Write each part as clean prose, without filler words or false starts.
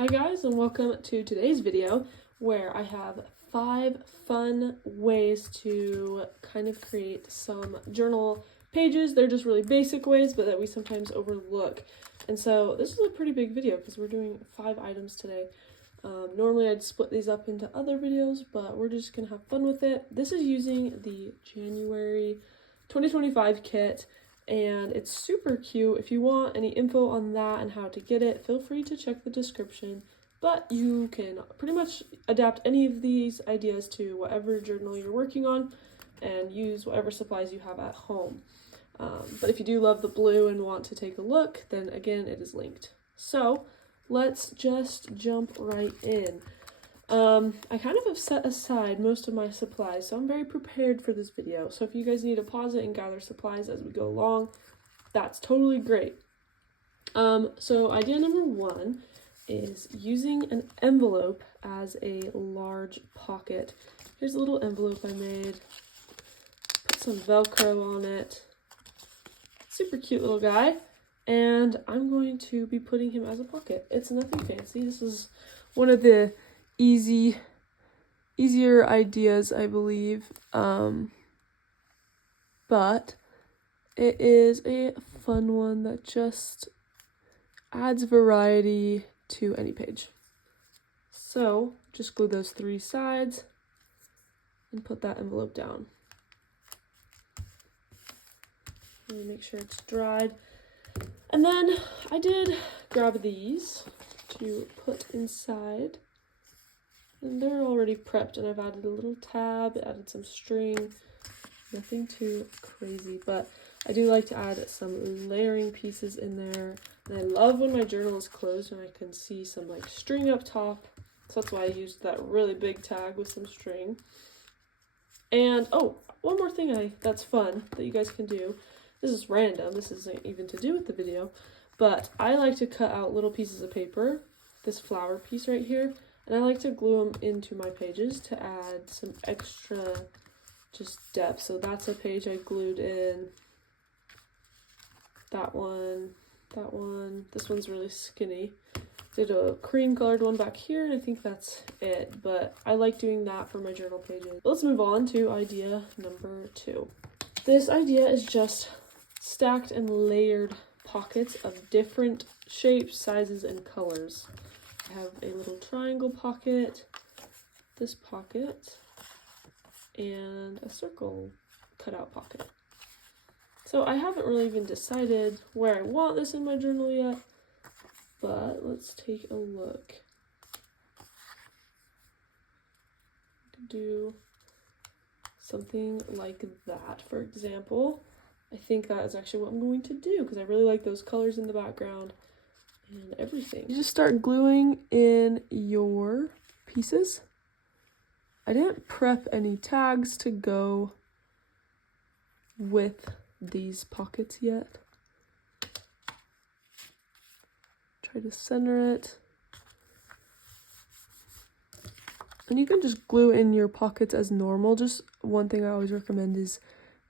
Hi guys, and welcome to today's video where I have 5 fun ways to kind of create some journal pages. They're just really basic ways, but that we sometimes overlook. And so this is a pretty big video because we're doing 5 items today. Normally I'd split these up into other videos, but we're just gonna have fun with it. This is using the January 2025 kit, and it's super cute. If you want any info on that and how to get it, feel free to check the description. But you can pretty much adapt any of these ideas to whatever journal you're working on and use whatever supplies you have at home. But if you do love the blue and want to take a look, then again, it is linked. So let's just jump right in. I kind of have set aside most of my supplies, so I'm very prepared for this video. So if you guys need to pause it and gather supplies as we go along, that's totally great. So idea number 1 is using an envelope as a large pocket. Here's a little envelope I made. Put some Velcro on it. Super cute little guy. And I'm going to be putting him as a pocket. It's nothing fancy. This is one of the easier ideas, I believe. But it is a fun one that just adds variety to any page. So just glue those 3 sides and put that envelope down. Let me make sure it's dried. And then I did grab these to put inside. And they're already prepped, and I've added a little tab, added some string, nothing too crazy, but I do like to add some layering pieces in there. And I love when my journal is closed and I can see some like string up top. So that's why I used that really big tag with some string. And oh, one more thing that's fun that you guys can do. This is random, this isn't even to do with the video, but I like to cut out little pieces of paper, this flower piece right here, and I like to glue them into my pages to add some extra just depth. So that's a page I glued in. That one. This one's really skinny. Did a cream colored one back here, and I think that's it. But I like doing that for my journal pages. Let's move on to idea number 2. This idea is just stacked and layered pockets of different shapes, sizes, and colors. I have a little triangle pocket, this pocket, and a circle cutout pocket. So I haven't really even decided where I want this in my journal yet, but let's take a look. Do something like that, for example. I think that is actually what I'm going to do because I really like those colors in the background and everything. You just start gluing in your pieces. I didn't prep any tags to go with these pockets yet. Try to center it. And you can just glue in your pockets as normal. Just one thing I always recommend is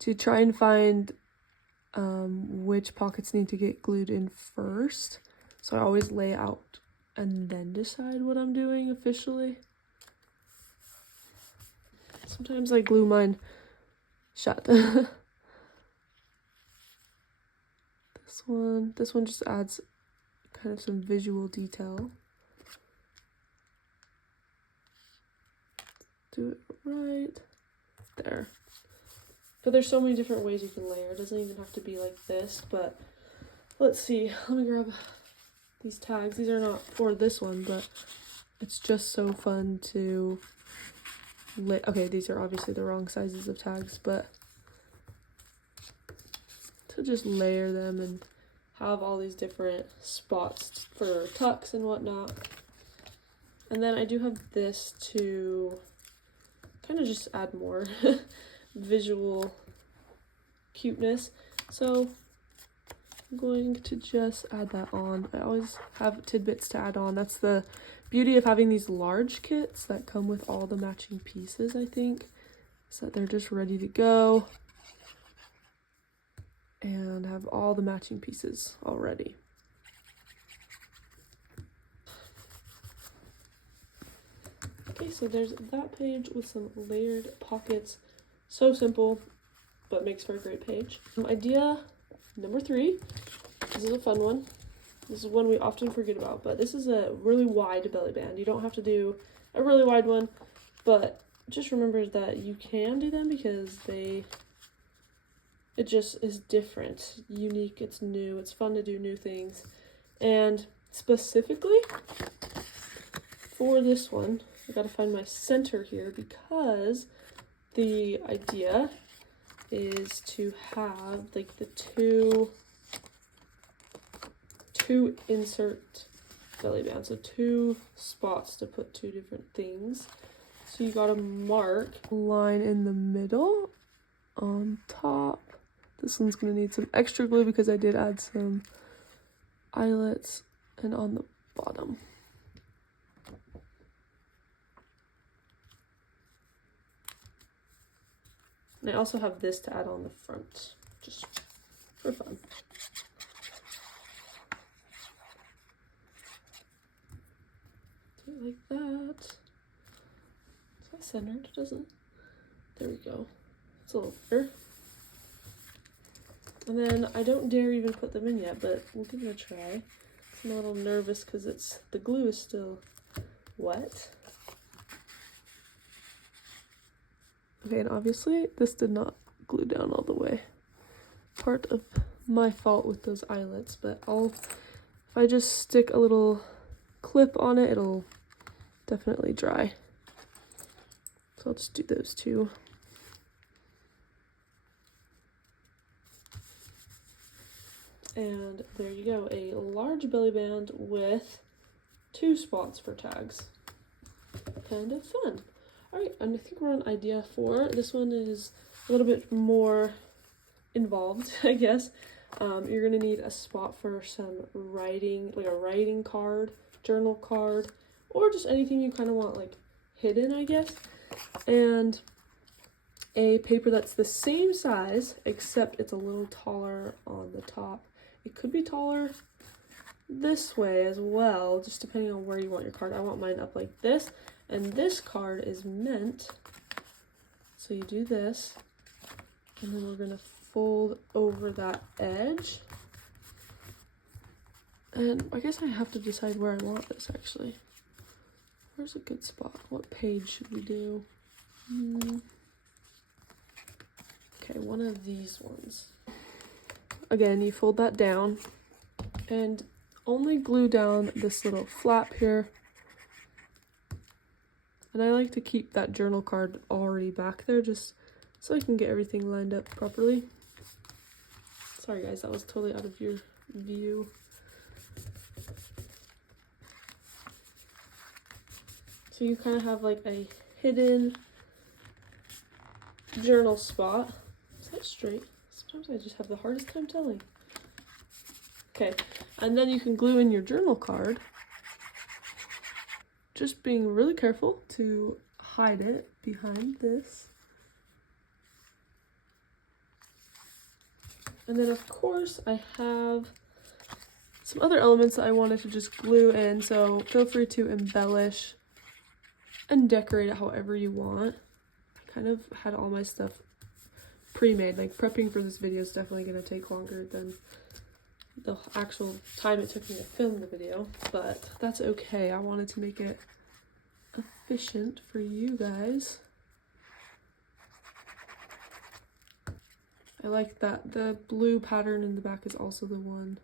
to try and find which pockets need to get glued in first. So I always lay out and then decide what I'm doing officially. Sometimes I glue mine shut. This one just adds kind of some visual detail. Do it right there. But there's so many different ways you can layer. It doesn't even have to be like this, but let's see. Let me grab these tags. These are not for this one, but it's just so fun to okay, these are obviously the wrong sizes of tags, but to just layer them and have all these different spots for tucks and whatnot. And then I do have this to kind of just add more visual cuteness. So I'm going to just add that on. I always have tidbits to add on. That's the beauty of having these large kits that come with all the matching pieces, I think, so that they're just ready to go and have all the matching pieces already. Okay, so there's that page with some layered pockets. So simple, but makes for a great page. Idea number 3. This is a fun one. This is one we often forget about, but this is a really wide belly band. You don't have to do a really wide one, but just remember that you can do them because it just is different, unique, it's new, it's fun to do new things. And specifically for this one, I gotta find my center here because the idea is to have like the two insert belly bands, so 2 spots to put 2 different things. So you gotta mark a line in the middle on top. This one's gonna need some extra glue because I did add some eyelets, and on the bottom. And I also have this to add on the front, just for fun. Do it like that. Is that centered? It doesn't. There we go. It's a little better. And then I don't dare even put them in yet, but we'll give it a try. I'm a little nervous because the glue is still wet. Okay, and obviously this did not glue down all the way. Part of my fault with those eyelets, but if I just stick a little clip on it, it'll definitely dry. So I'll just do those 2. And there you go, a large belly band with 2 spots for tags. Kind of fun. Alright, and I think we're on idea 4. This one is a little bit more involved, I guess. You're gonna need a spot for some writing, like a writing card, journal card, or just anything you kind of want like hidden, I guess. And a paper that's the same size, except it's a little taller on the top. It could be taller this way as well, just depending on where you want your card. I want mine up like this, and this card is meant, so you do this, and then we're gonna fold over that edge. And I guess I have to decide where I want this actually. Where's a good spot? What page should we do? Okay, one of these ones. Again, you fold that down and only glue down this little flap here. And I like to keep that journal card already back there just so I can get everything lined up properly. Sorry guys, that was totally out of your view. So you kind of have like a hidden journal spot. Is that straight? Sometimes I just have the hardest time telling. Okay, and then you can glue in your journal card. Just being really careful to hide it behind this. And then of course I have some other elements that I wanted to just glue in, so feel free to embellish and decorate it however you want. I kind of had all my stuff pre-made, like prepping for this video is definitely going to take longer than the actual time it took me to film the video, but that's okay. I wanted to make it efficient for you guys. I like that the blue pattern in the back is also the one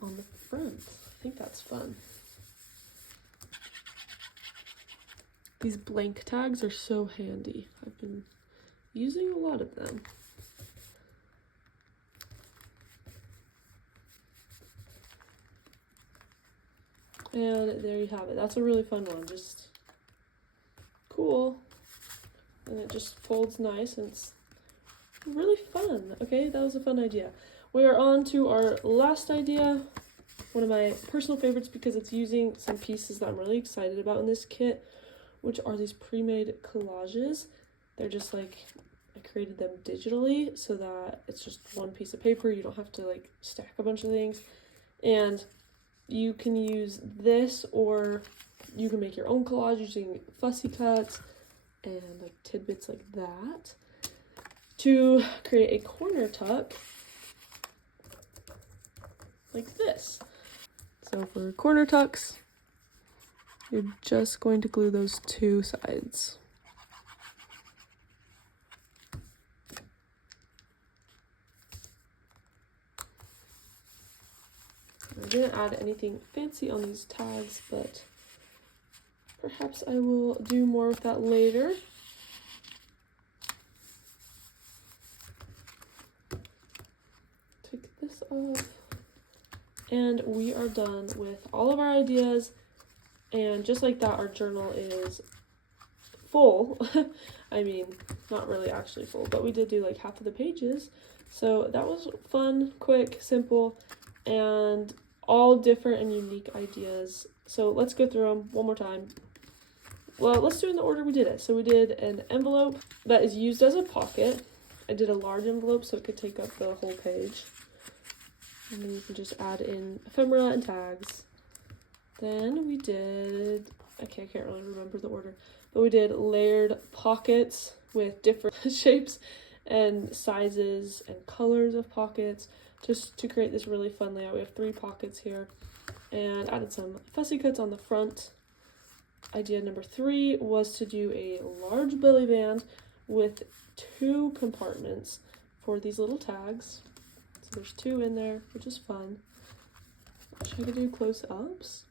on the front. I think that's fun. These blank tags are so handy. I've been using a lot of them. And there you have it. That's a really fun one. Just cool. And it just folds nice and it's really fun. Okay, that was a fun idea. We are on to our last idea. One of my personal favorites because it's using some pieces that I'm really excited about in this kit, which are these pre-made collages. They're just like, I created them digitally so that it's just one piece of paper. You don't have to like stack a bunch of things. And you can use this or you can make your own collage using fussy cuts and like tidbits like that to create a corner tuck like this. So for corner tucks, you're just going to glue those two sides. I didn't add anything fancy on these tags, but perhaps I will do more with that later. Take this off. And we are done with all of our ideas. And just like that, our journal is full. I mean, not really actually full, but we did do like half of the pages. So that was fun, quick, simple, and all different and unique ideas. So let's go through them one more time. Well, let's do it in the order we did it. So we did an envelope that is used as a pocket. I did a large envelope so it could take up the whole page. And then you can just add in ephemera and tags. Then we did, I can't really remember the order, but we did layered pockets with different shapes and sizes and colors of pockets just to create this really fun layout. We have 3 pockets here, and added some fussy cuts on the front. Idea number 3 was to do a large belly band with 2 compartments for these little tags. So there's 2 in there, which is fun. Wish I could do close-ups.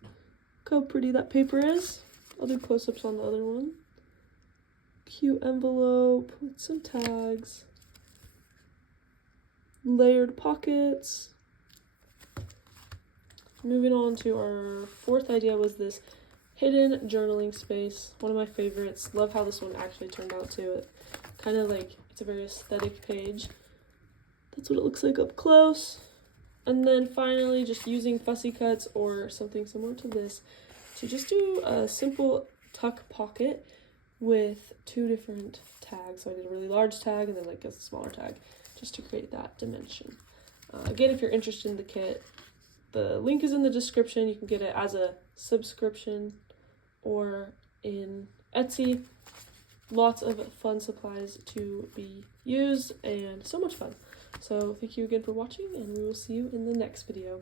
Look how pretty that paper is. I'll do close-ups on the other one. Cute envelope with some tags. Layered pockets. Moving on to our 4th idea was this hidden journaling space. One of my favorites. Love how this one actually turned out too. It kind of like, it's a very aesthetic page. That's what it looks like up close. And then finally, just using fussy cuts or something similar to this to just do a simple tuck pocket with 2 different tags. So I did a really large tag and then like a smaller tag just to create that dimension. Again, if you're interested in the kit, the link is in the description. You can get it as a subscription or in Etsy. Lots of fun supplies to be used and so much fun. So thank you again for watching, and we will see you in the next video.